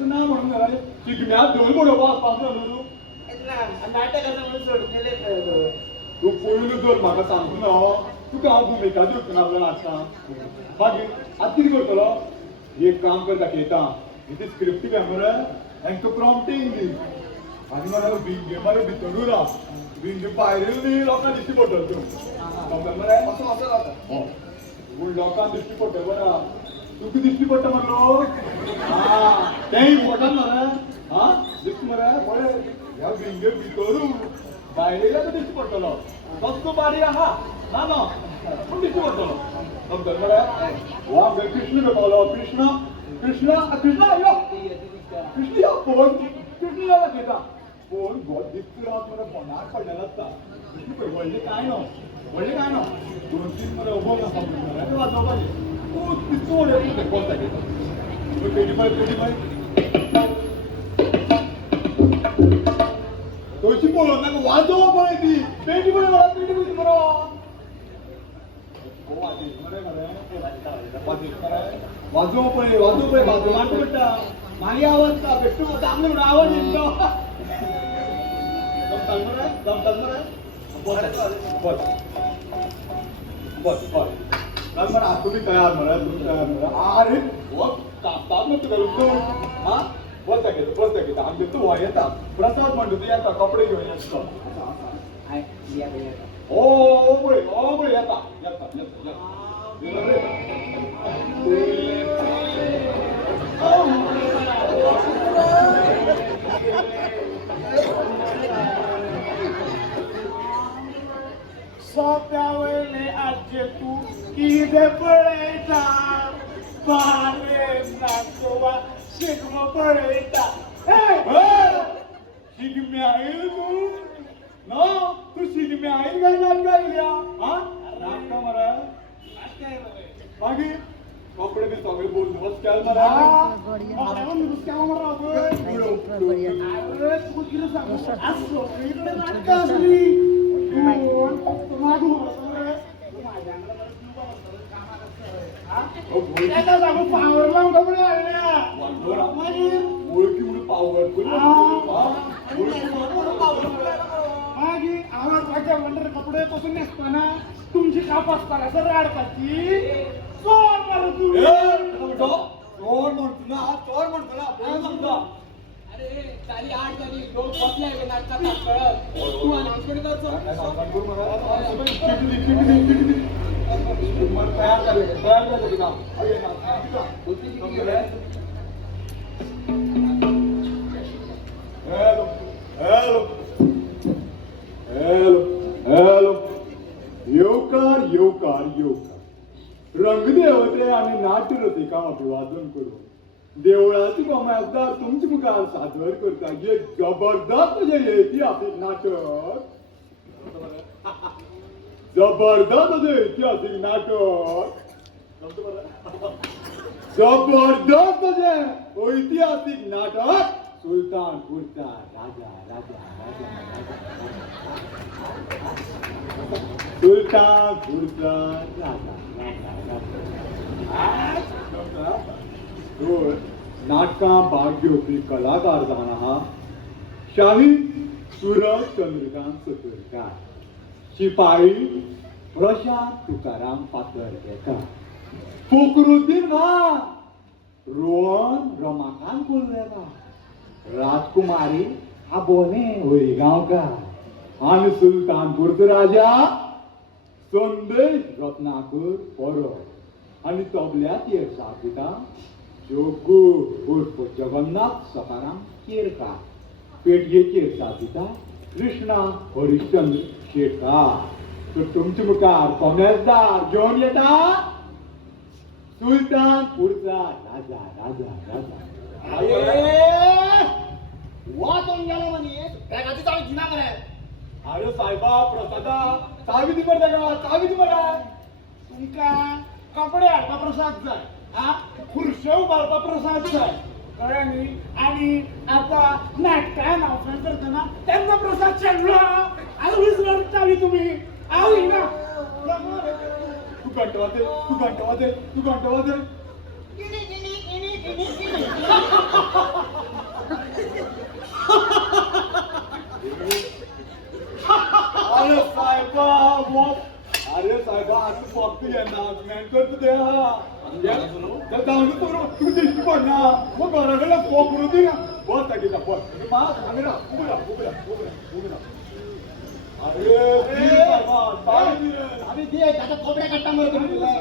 ना म्हणून घरा शिगम्यात ढोल बडोवपा वचपाक न्हू नाटक म्हणून सोडून दिले तू पयलू तर म्हाका सांगू ना तुका हांव भुमिका दिवचो ना आपल्या नाटकां मागीर आतां कितें करतलो एक काम कर दाखयता इथे स्क्रिप्ट घे मरे हांकां प्रॉम्प्टींग दी आनी मरे भिंगे मरे भितरूच राव भिंगे भायर न्ही लोकांक दिश्टी पडटलो तूं समजलें मरे असं असं जाता पूण लोकांक दिश्टी पडटलो बरा तुका दिश्टी पडटा मरलो तें इम्पॉर्टंट मरे दिश्टी मरे बरें ह्या भिंगे भितरू भायर येयल्यार दिश्टी पडटलो कसलो बारी आहा ना ना पूण दिश्टी पडटलो समजलें मरे हो आमगे कृष्ण घेतलो कृष्ण कृष्ण कृष्ण यो कृष्ण यो फोन कृष्ण यो दाखयता फोन गोड दिसता रावत मरे फोनार पडलेलो आसता कृष्ण पळय व्हडलें काय न्हू दोन तीन मरे उबो नाका मरे वाजोवपाचें तूं कितू उडयता फोन दाखयता पेटी पळय तशी पळोवं नाका वाजोवं पळय ती पेटी पळय मरो वाजोवं पळय वाजोवंक पडटा मागीर आवाज का बेश्टो आमले म्हणून आवाज येतो जमतात मरे बस मरे तुमी तयार मरे तुमी तयार मरे अरे हो कापतात मग तुका लुगडो बस दाखयता आमगे तूं हो येता प्रसाद म्हणटा तूं येता कपडे घेवन येता ओ पळय येता सोप्या वयले आजचे तू कितें पळयता बारे नाचोवा शिगमो पळयता शिगम्या आयल तू शिगम्या आयल काय नाटका येयल्या नाटका मरे मागीर कपडे बी सगळे बंदोबस्त केल मरे बंदोबस्त केला मरे अरे तू कितें सांगू असो इकडे नाटका आसली त्याला सांगू पावर लावून कपडे हाडल्या ओळखी म्हणून पावर मागीर आवडपाचे म्हणटर कपडे पासून नेसताना तुमची काप आसताना सर हाडपाची चोर मारू तू चोर म्हणतो ना आपल्याला समजा अरे चाली आठ झाली दोन बसल्या नाटकात कळत तू अनाउन्स करीत तयार झाले की ना हॅलो येवकार रंगदेवते आणि नाट्य रसिका अभिवादन करू देवळाची गोमायतदार तुमचे मुखार सादर करता एक जबरदस्त ऐतिहासिक नाटक जबरदस्त ऐतिहासिक नाटक सुलतानपूरचा राजा सुलतानपूरचा नाटकां भाग घेवपी कलाकार जावन आहा शाही सुरज चंद्रकांत सतरकार शिपाई प्रशांत तुकाराम पातर्डेकर फकरुद्दीन रोहन रमाकांत कोल्हेकर राजकुमारी आबोने होयगांवकर आणि सुलतानपूरचो राजा संदेश रत्नाकर परब आणि तबल्याचेर साथिता जोगू उर्फ जगन्नाथ सकाराम केरकार पेटयेचेर साथिता कृष्णा हरिश्चंद्र शेटकार तर तुमचे मुखार कॉमेसदार घेवन येता सुलतानपूरचा राजा वाचून गेलो म्हणे त्या खाती चालू जिना करे अरे साहेबा प्रसादा चावी दी बरं चावी दी बरं तुमका कपडे हाडपा प्रसाद जाय खुर्च्यो उबारपा प्रसाद जाय कळ्ळें न्ही आणि आता नाटकां अनाउन्समेंट करतना तेन्ना प्रसाद शेणलो आनी विसरून चावी तुमी हांव हिना तू घंटा वाजय अरे साहेबा आज फक्त अनाउन्समेंट करतो ते हा जाऊन तू दिसती पण ना मग घराकडे फोकरू दे ना बस टाकीचा बस अरे आम्ही ते त्याच्या कोपऱ्या कट्टा मारतो मी तुला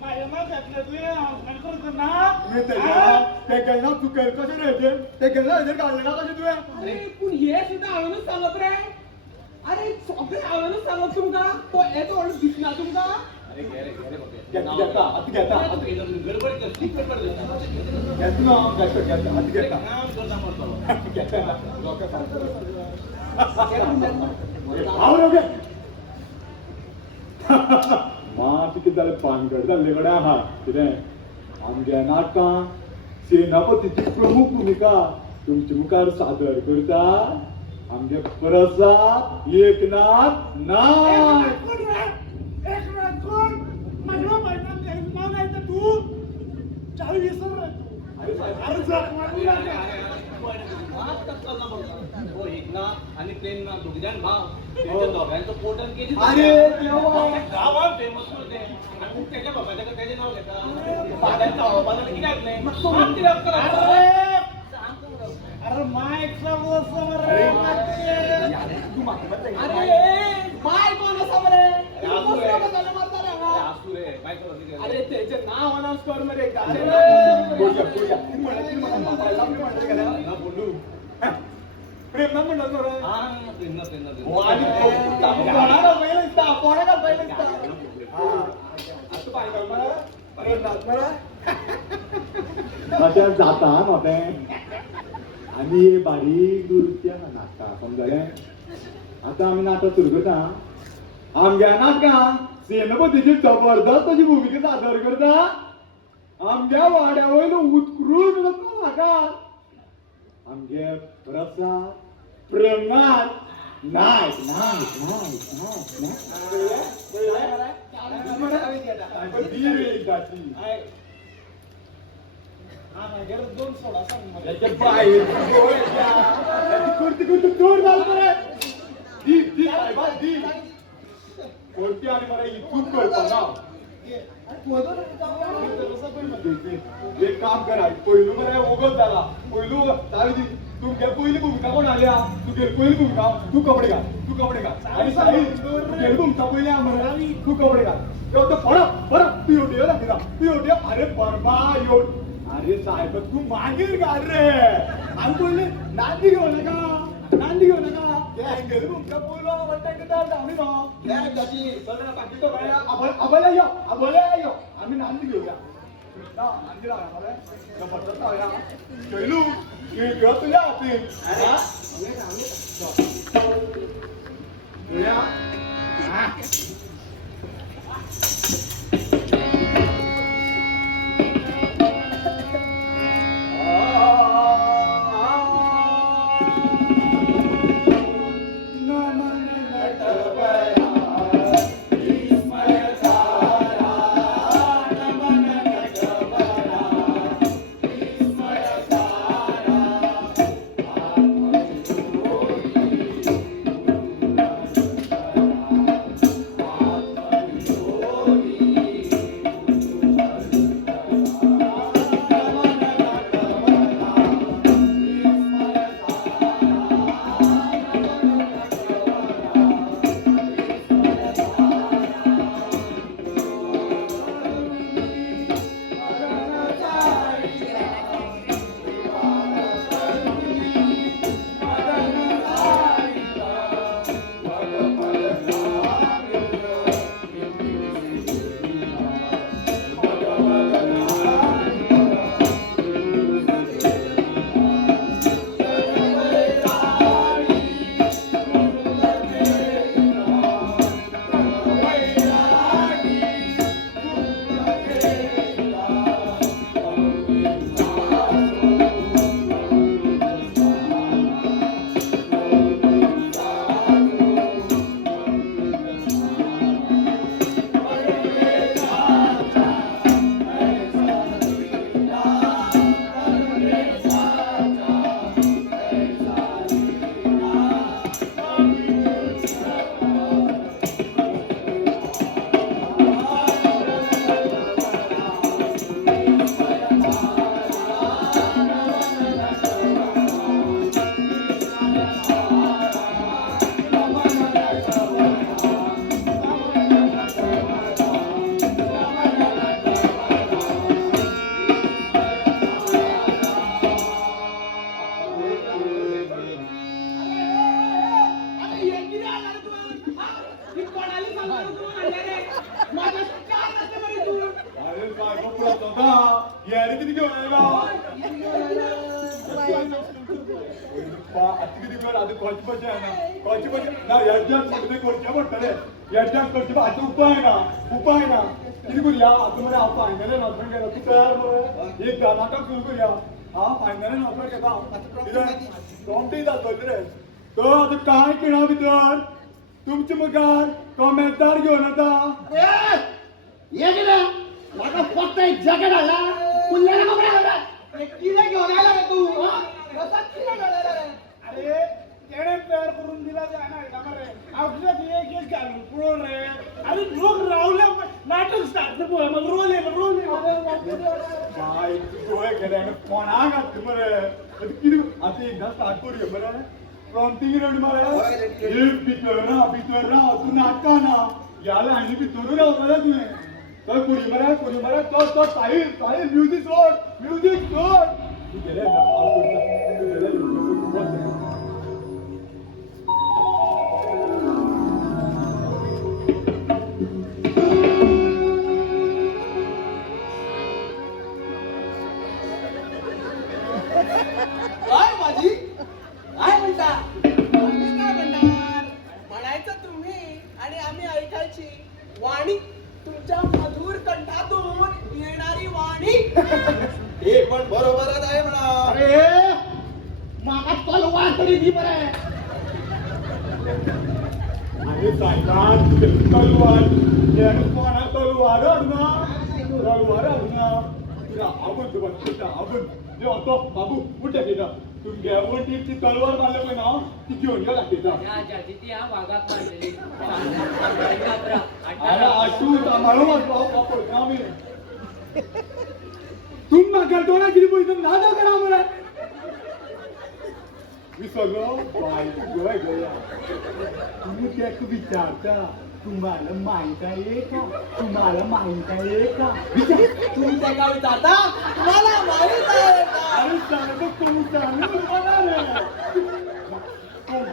माझ्या मागातलं तुझे announcement करतो ना ते गेलं तू केलं कसे रे ते गेलं काढलं ना कसे तुझ्या अरे पण हे सुद्धा आवडूनच सांगत रे अरे सगळे आवडूनच सांगत तुमका तो याच आवडून दिसला तुमका माती किती झाले पानगड झाले गड्या हा कितें आमच्या नाटकां सेनापतीची प्रमुख भूमिका तुमच्या मुखार सादर करता आमचे प्रसाद एकनाथ नायक एकनाथ कोण माझ्या मैदान नाव नाही तर तू चावी विसर रे तू अरे जग मारला हो एकनाथ आणि प्रेमनाथ दोघीजण भाव त्यांच्या दोघांचं पोटन केली अरे देवा. गावात फेमस होते आणि त्याच्या बाबाच्या त्याचे नाव घेतात बाबांचा बाबाला किती नाही अरे मायकचा बसव रे अरे माय कोण असा बरे अरे त्याचे नाव अनाउन्स कर मरे बोलू प्रेमनाथ म्हणलं तो रे जाता नव्हते आम्ही बारीक दुरुस्त्या नाटकां समजले आता आम्ही नाटक सुरू करता आमच्या नाटकां सेनापतीची जबरदस्त अशी भूमिका सादर करता आमच्या वाड्या वयलो उत्कृष्ट नाटक आमगे प्रसाद प्रेमनाथ नायक नायक नायक नायक दोन सोडा सांग मला कोणती आणि मला इथून कळतो ना एक काम करा पहिलं मला उगत झाला पहिलं तुमच्या पहिली भूमिका कोण आल्या तू गेली पहिली भूमिका तू कपडे घाल आणि साई तू गेली भूमिका पहिली आम्हाला तू कपडे घाल तेव्हा तो परत तू योटी अरे बरबा योट अरे साहेब तू मागीर घाल रे आणि बोलले नांदी घेऊ नका गेली भूमिका पहिलो वाटतं जाऊन बाकी तो काय आम्हाला यो आम्ही नांदी घेऊया नांदी राहा मला जबरदस्त आहे शैलू तुझ्या हाती याने किती घेऊन आला आता किती घेऊन आता कोची पैसे आहे ना कोची पैसे ना याच्यात मध्ये कोणत्या म्हणताले याच्यात कोणते आता उपाय ना किती करूया आता मला फायनल नॉटमेंट केला तू तयार बरं एक नाटक सुरू करूया हा फायनल नॉटमेंट केला कोणतेही जातो रे तो आता काय किणा भितर तुमचे मगार कॉमेंटार घेऊन आता ये गेला माझा फक्त एक जॅकेट आला कुल्ल्याला कपडे घाला किती घेऊन आला रे तू हा? कसा किती घालायला रे अरे त्याने तयार करून दिला ते नाही का रे औषधात एक घालून पुढं रे अरे लोक रावल्या नाटक स्टार्ट मग रोल आहे काय डोळे गेले आणि कोणा घातले मरे किती आता एकदा स्टार्ट करूया बरं प्रॉम्प्टिंग रेडी मरे एक भितर राह तू नाटका ना याला आणि भितर राह मला तुझे तर कुणी मरे तो साहिल म्युझिक सोड तू गेले ना तू गेले काय माझी काय म्हणता आम्ही काय म्हणणार म्हणायचं तुम्ही आणि आम्ही ऐकायची वाणी तुमच्या मधुर कंठातून येणारी वाणी हे पण बरोबरच आहे म्हणा अरे मागा तलवार तरी दी बरं अरे सायकाल तलवार याने कोणा तलवार ना तुला आपण जे होतो बाबू उठे गेला तुमच्या वंटीची तलवार मारले पण ना ती घेऊन गेला तिचा अरे आठू आम्हाला वापरतो आम्ही तुम मागतो ना किती पैसे ना जाऊ करा आम्हाला मी सगळं गोय गया तुम्ही त्याक विचारता तुम्हाला माहित आहे का विचार तुम्ही त्या गावी जाता तुम्हाला माहित आहे का अरे सांगतो तुमचा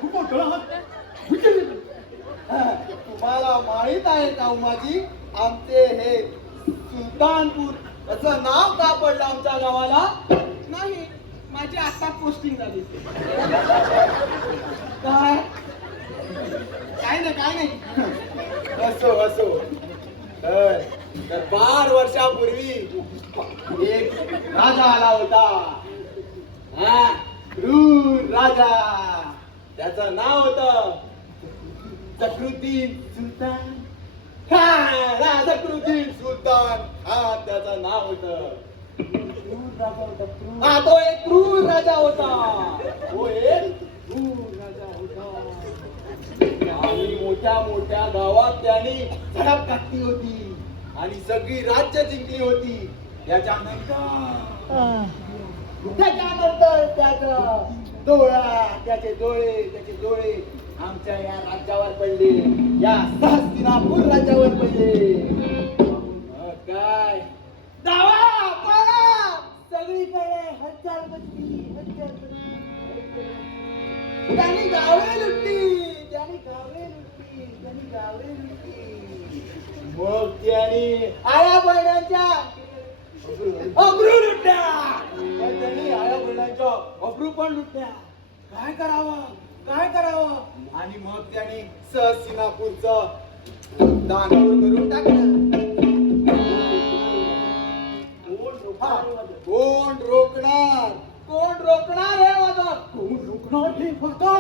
खूप मोठा तुम्हाला माहित आहे का उमाजी आमचे हे सुलतानपूर याचं नाव का पडलं आमच्या गावाला नाही माझी आता पोस्टिंग झाली काय काय नाही असो तर 12 वर्षापूर्वी एक राजा आला होता हा क्रूर राजा त्याचं नाव होतं चक्रुद्दीन सुलतान चक्रुद्दीन सुलतान हा त्याचं नाव होतं हा तो एक क्रूर राजा होता आणि मोठ्या गावात त्यांनी झडप घातली होती आणि सगळी राज्य जिंकली होती त्याच्यानंतर त्याचे डोळे आमच्या या राज्यावर पडले या सहस्तिनापूर राज्यावर पडले काय दावा पळा सगळीकडे हलचाल मचली त्यांनी गावे लुटली मग त्यांनी आया बहिणांच्या अब्रू लुटल्या अब्रू पण लुटल्या काय करावं आणि मग त्यांनी सहस्तिनापूरचं दानवर करून टाकलं कोण रोखणार हे वादक कोण रोखणार हे होता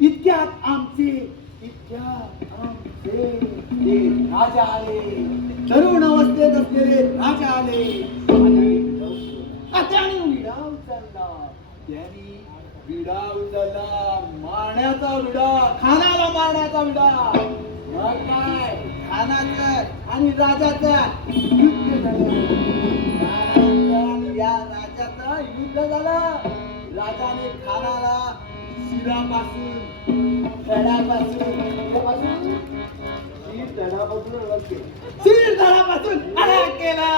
इतक्यात आमचे ते राजा आले तरुण अवस्थेत असलेले राजा आले त्याने विडा उचलला मारण्याचा विडा खानाला मारण्याचा विडा मग काय खानाचं आणि राजाचं युद्ध झालं या राजाचं युद्ध झालं राजाने खानाला शिरापासून धडापासून अलग केला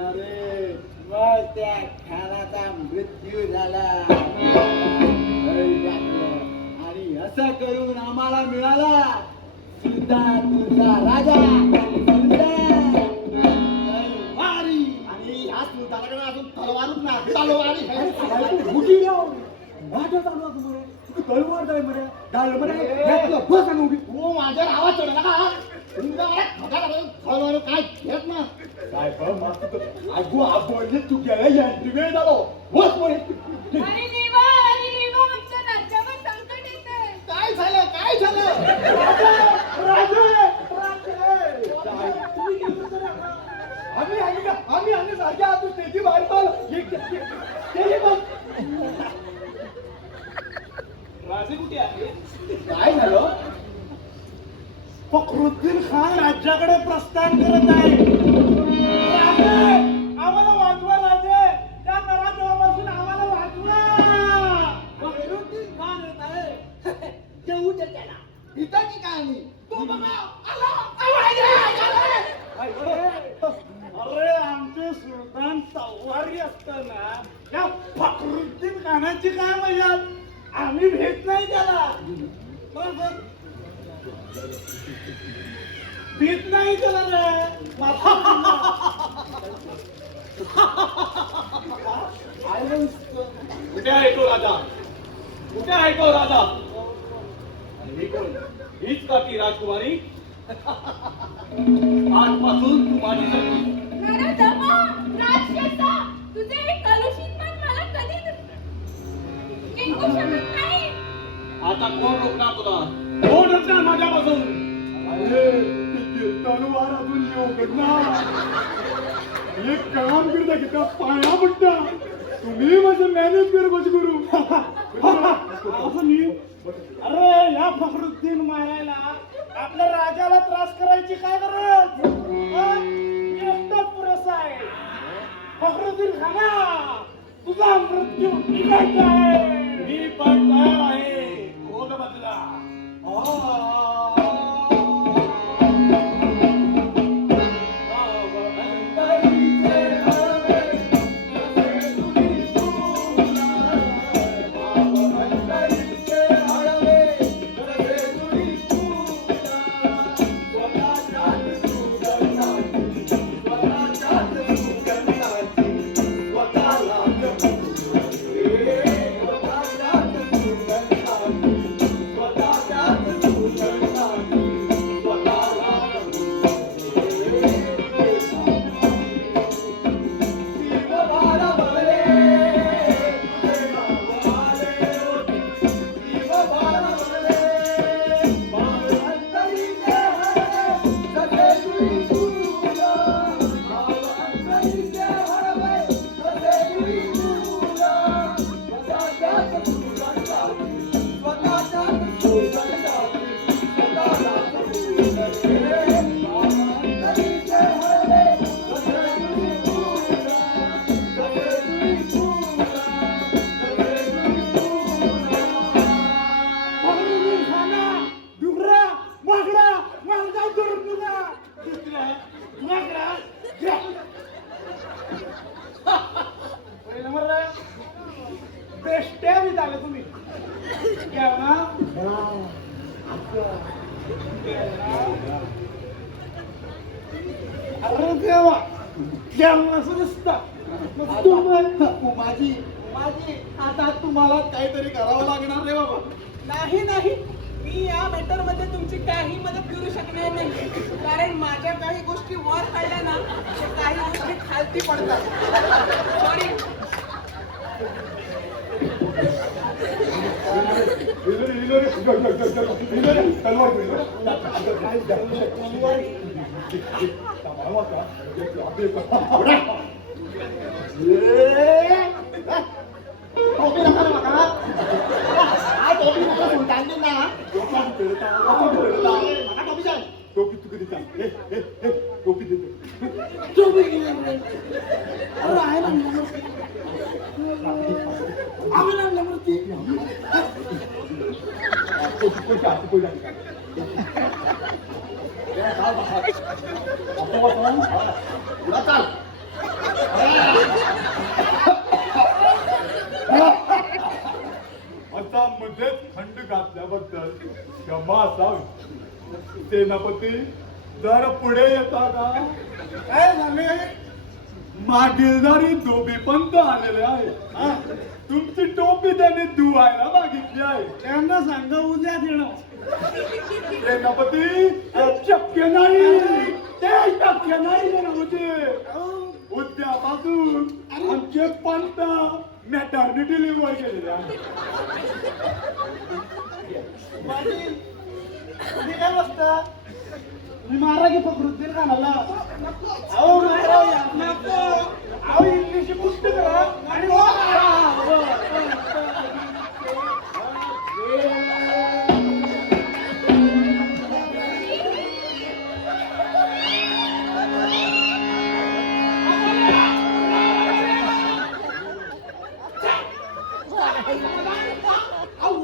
अरे मग त्या खानाचा मृत्यू झाला आणि असं करून आम्हाला मिळाला सुलतानपूरचा राजा अगो आपण तू गेला यांची वेळ झालो बस म्हणे अरे देवा आमच्या राज्यावर संकट येतंय. काय झालं काय झालं आम्ही सारख्या तू त्याची बाहेर पाल राजे कुठे आहे काय झालं फखरुद्दीन खान राज्याकडे प्रस्थान करत आहे. राजे आम्हाला वाचवा राजे त्या नराधमापासून आम्हाला वाचवा. फखरुद्दीन खान येत आहे देऊ दे त्याला हिताची कहाणी तो बघा आला अरे आमचे सुलतान तवारी असताना या फखरुद्दीन खानाची काय मजा आम्ही भेट नाही त्याला बरोबर भीत नाही त्याला रे कुठे आहे तो राजा कुठे आहे तो राजा आणि ही कोण हीच का ती राजकुमारी आजपासून तू माझी सखी नराधमा, राक्षसा, तुझे हे कलुषितपण मला कधीच जिंकू शकत नाही. आता कोण रोखणार तुला कोण रोखणार माझ्यापासून अरे तलवार अजून येऊ ना एक काम करता की त्या पाया पडता तुम्ही माझं मॅनेज कर बस गुरु अरे या फखरुद्दीन मारायला आपल्या राजाला त्रास करायची काय गरज एकटाच पुरेसा आहे. फखरुद्दीन खाना तुझा मृत्यू निघायचा आहे. मी पण तयार आहे खोल बदला फखरुद्दीन खाना डुगरा मागडा मला काय करून तुला दुसरा मागडा घ्या. पहिलं मर्रा बेस्ट्या बी झालं तुम्ही घ्या ना अरे देवा जेवण असं दिसतं माझी आता तुम्हाला काहीतरी करावं लागणार रे बाबा नाही नाही मी या मॅटर मध्ये तुमची काही मदत करू शकणार नाही कारण माझ्या काही गोष्टी वर काढल्या ना तर काही गोष्टी खालती पडतात सॉरी टोपी तू कधी टोपी देतो अरे आहे ना आम्ही ना नम्रती आता मध्येच खंड घातल्याबद्दल क्षमा असावी सेनापती जर पुढे येता का काय झाले मागील जरी धोबीपंत आलेले आहे हा? तुमची टोपी त्यांनी धुवायला मागितली आहे त्यांना सांगा उद्या देणं सेनापती ते शक्य नाही ते शक्य नाही सेनापती त्यापासून आमचे पंत मॅटर्निटी लिव्हवर गेलेल्या. पाटील, तुम्ही काय बसता? मी मारा की फकरुद्दीन खानाला. अहो मारा या. नको. अहो इंग्लिश पुष्ट करा आणि हो मारा.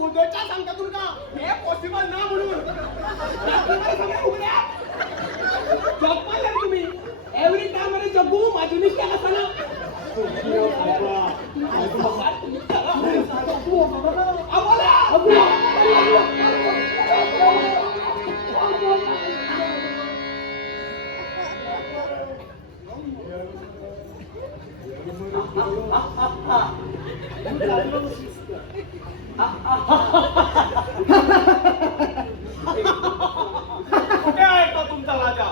उद्याच्या सांगता तुला हे पॉसिबल ना म्हणून जॉब पाहिजे तुम्ही एव्हरी टाइम मध्ये जग्गू माझी त्याला सांगा कुठे आहे तो तुमचा राजा?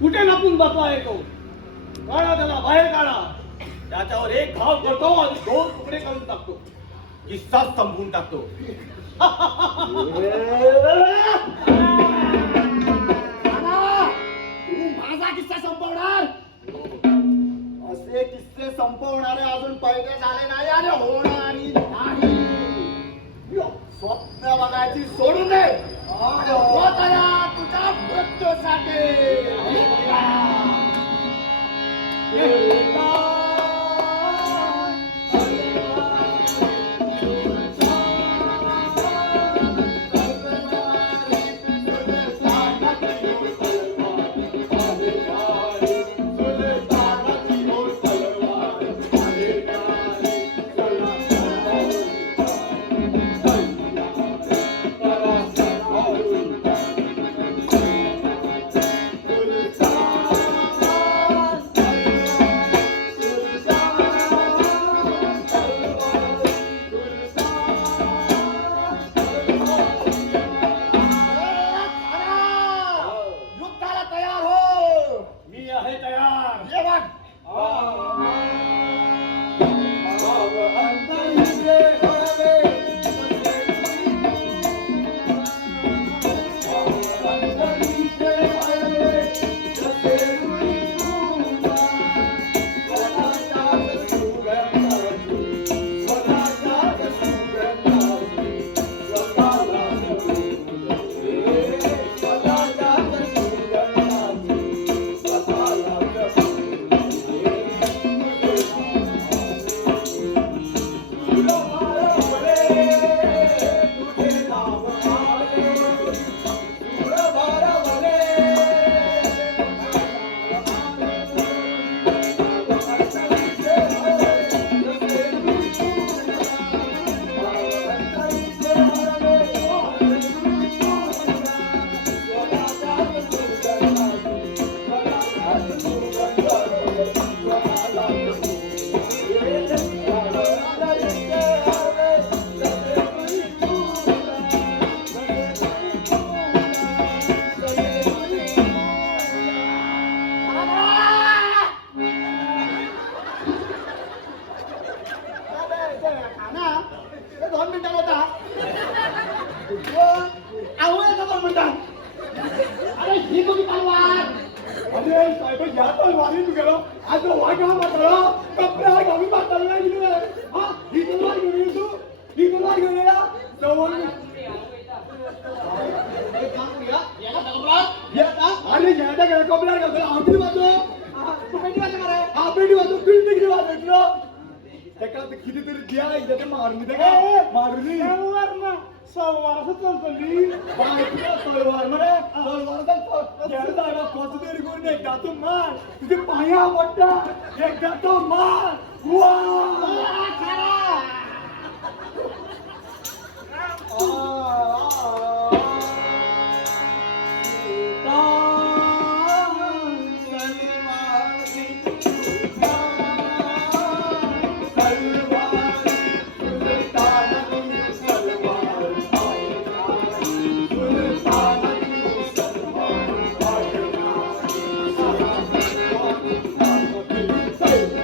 कुठे लपून बसला तो? काढा त्याला बाहेर काढा. त्याच्यावर एक घाव करतो आणि 2 तुकडे करून टाकतो. किस्साच संपवून टाकतो. तू माझा किस्सा संपवणार? असे किस्से संपवणारे अजून पैसे झाले नाही आणि होणारही नाही. स्वप्न बघायची सोडून दे. हो तया तुझ्या मृत्यूसाठी. युद्धाला तयार हो. मी आहे तयार. ये बघ. या तलवारी गेलो आज वाघा मात्र कपड्या घालून बाटला गेलो. हा ही तलवार घेऊन तू ही तलवार घेऊन या जवळ आणि याच्या घरा कपड्या घालतो आमची वाजव हा पेटी वाजव तीन डिग्री वाजवलं त्याला कितीतरी द्या इथे मारून दे मारून सव्वार असं चालतं तलवार म्हणे तलवार कसं तरी करून एकदा तो मार तुझे पाया मोठा एकदा तो मार Say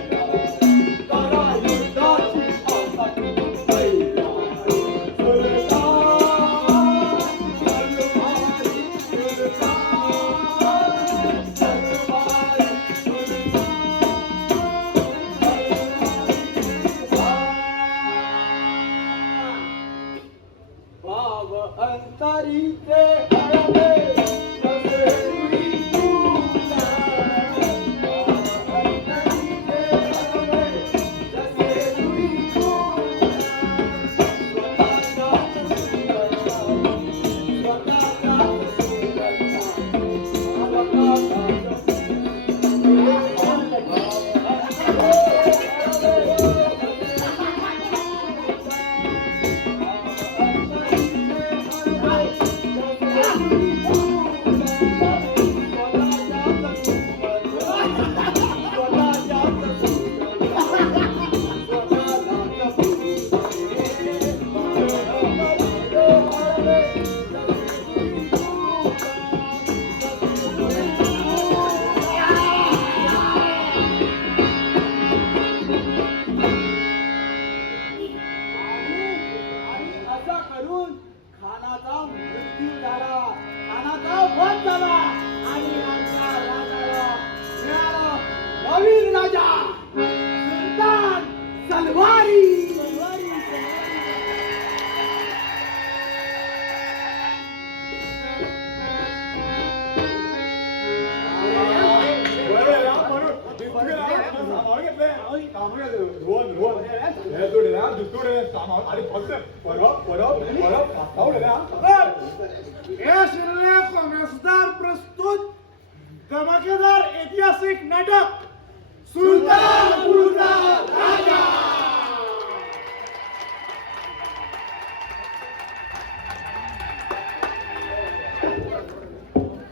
सामान रोहन हे जोडे ना दुसरे सामान आणि फक्त परत पावले ना हे शिरले समजदार प्रस्तुत धमाकेदार ऐतिहासिक नाटक सुलतान गुरुचा राजा.